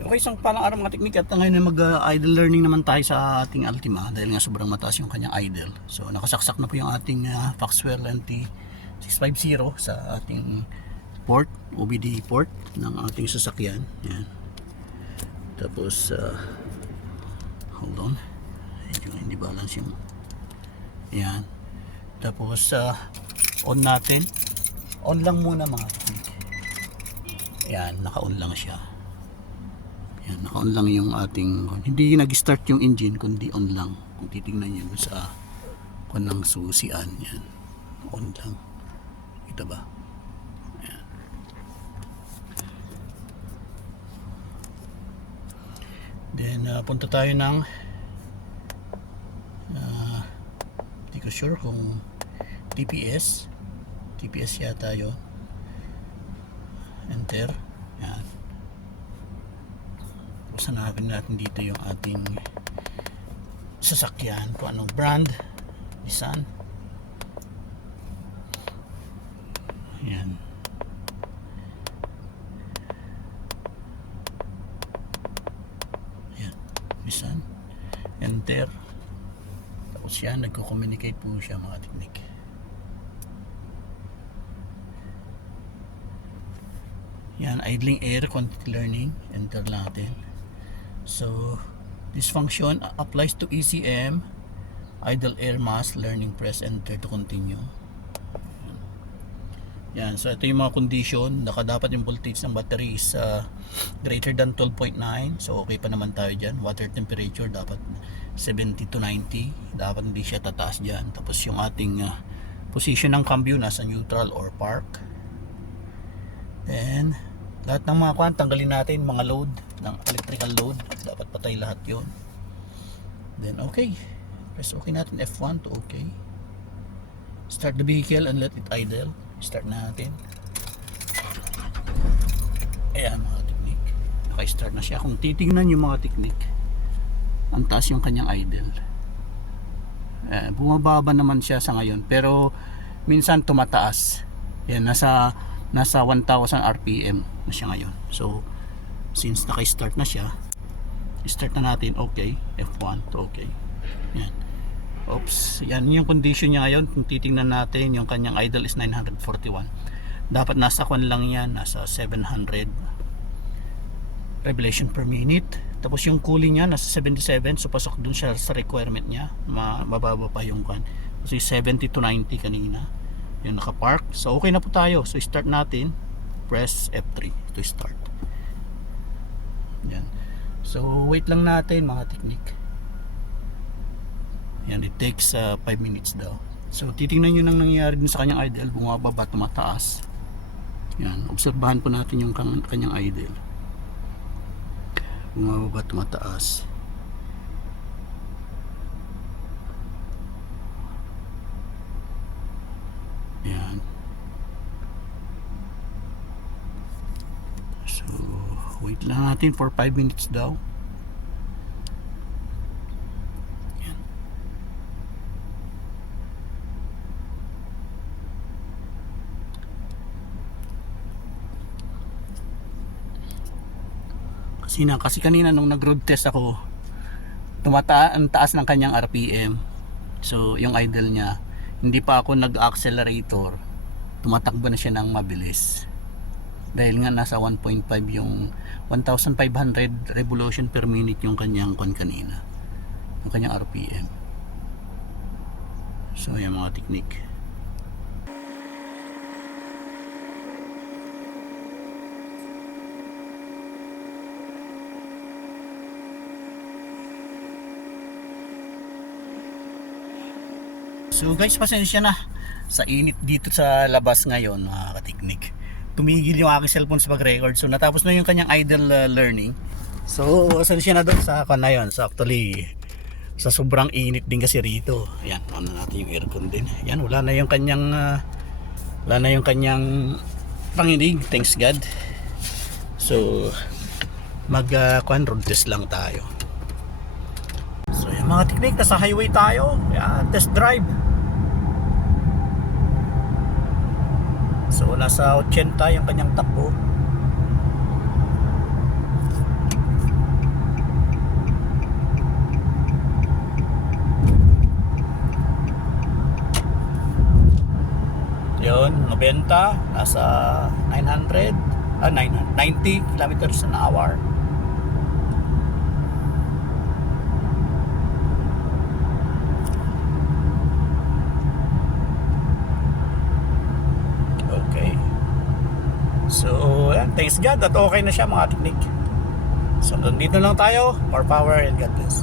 Okay, isang palang araw mga teknik at ngayon ay mag-idle learning naman tayo sa ating Altima dahil nga sobrang mataas yung kanyang idle. So nakasaksak na po yung ating Foxwell NT650 sa ating port, OBD port ng ating sasakyan. Yan. Tapos hold on. Medyo hindi balance yung yan. Tapos on natin. On lang muna mga teknik. Yan, naka-on lang siya. Yan, naka-on lang yung ating, hindi nag-start yung engine kundi on lang. Kung titingnan nyo sa ng susian, yan, on lang. Kita ba? Yan. Then punta tayo ng hindi ko sure kung TPS yata yun. Enter. Yan. Hanapin natin dito yung ating sasakyan, kung anong brand, Nissan. Yan. Yan, Nissan. Enter. Tapos yan, nagko-communicate po siya mga teknik. Yan, idling air, content learning. Enter natin. So, this function applies to ECM, idle air mass, learning, press enter to continue. Yan, so ito yung mga condition. Dapat yung voltage ng battery is greater than 12.9. So, okay pa naman tayo dyan. Water temperature dapat 70 to 90. Dapat hindi siya tataas dyan. Tapos yung ating position ng cambio nasa neutral or park. Then, lahat ng mga kwan, tanggalin natin mga load ng electrical load, dapat patay lahat yon. Then okay, press okay natin, F1 to okay. Start the vehicle and let it idle. Start natin. Ayan mga teknik, naka-start na siya. Kung titingnan yung mga teknik, ang taas yung kanyang idle. Bumababa naman siya sa ngayon, pero minsan tumataas. Yan, nasa 1,000 RPM na siya ngayon. So since naka-start na siya, start na natin. Okay, F1 to okay. Yan. Oops, yan yung condition niya ngayon. Kung titingnan natin, yung kanyang idle is 941. Dapat nasa kwan lang yan, nasa 700 revolution per minute. Tapos yung cooling niya nasa 77, so pasok dun siya sa requirement niya. Mababa pa yung kwan. Kasi 70 to 90 kanina yung naka-park. So okay na po tayo. So start natin. Press F3 to start. Yan. So wait lang natin mga teknik. Yan, it takes 5 minutes daw. So titingnan nyo nang nangyayari din sa kanyang idle. Bumababa, tumataas. Yan, obserbahan po natin yung kanyang idle. Bumababa, tumataas. Yan. So wait lang natin for 5 minutes daw. Yan. Kasi kanina nung nag-road test ako, ang taas ng kanyang RPM. So yung idle niya, hindi pa ako nag-accelerator, tumatakbo na siya ng mabilis. Dahil nga nasa 1.5 yung 1,500 revolution per minute yung kanyang kanina, yung kanyang RPM. So yung mga teknik. So guys, pasensya na sa init dito sa labas ngayon mga kateknik. Tumigil yung aking cellphone sa pag-record. So natapos na yung kanyang idle learning. So pasensya na doon sa na yun. So actually sa sobrang init din kasi rito. Ayan, on na natin yung aircon din. Ayan, wala na yung kanyang panginig. Thanks God. So road test lang tayo. So yung mga teknik, nasa highway tayo. Ayan, test drive. So nasa 80 yung kanyang takbo. Ngayon, 90, nasa 900, 90 kilometers an hour. Okay. So, yan. Thanks God at okay na siya mga teknik. So, nandito lang tayo. More power and God bless.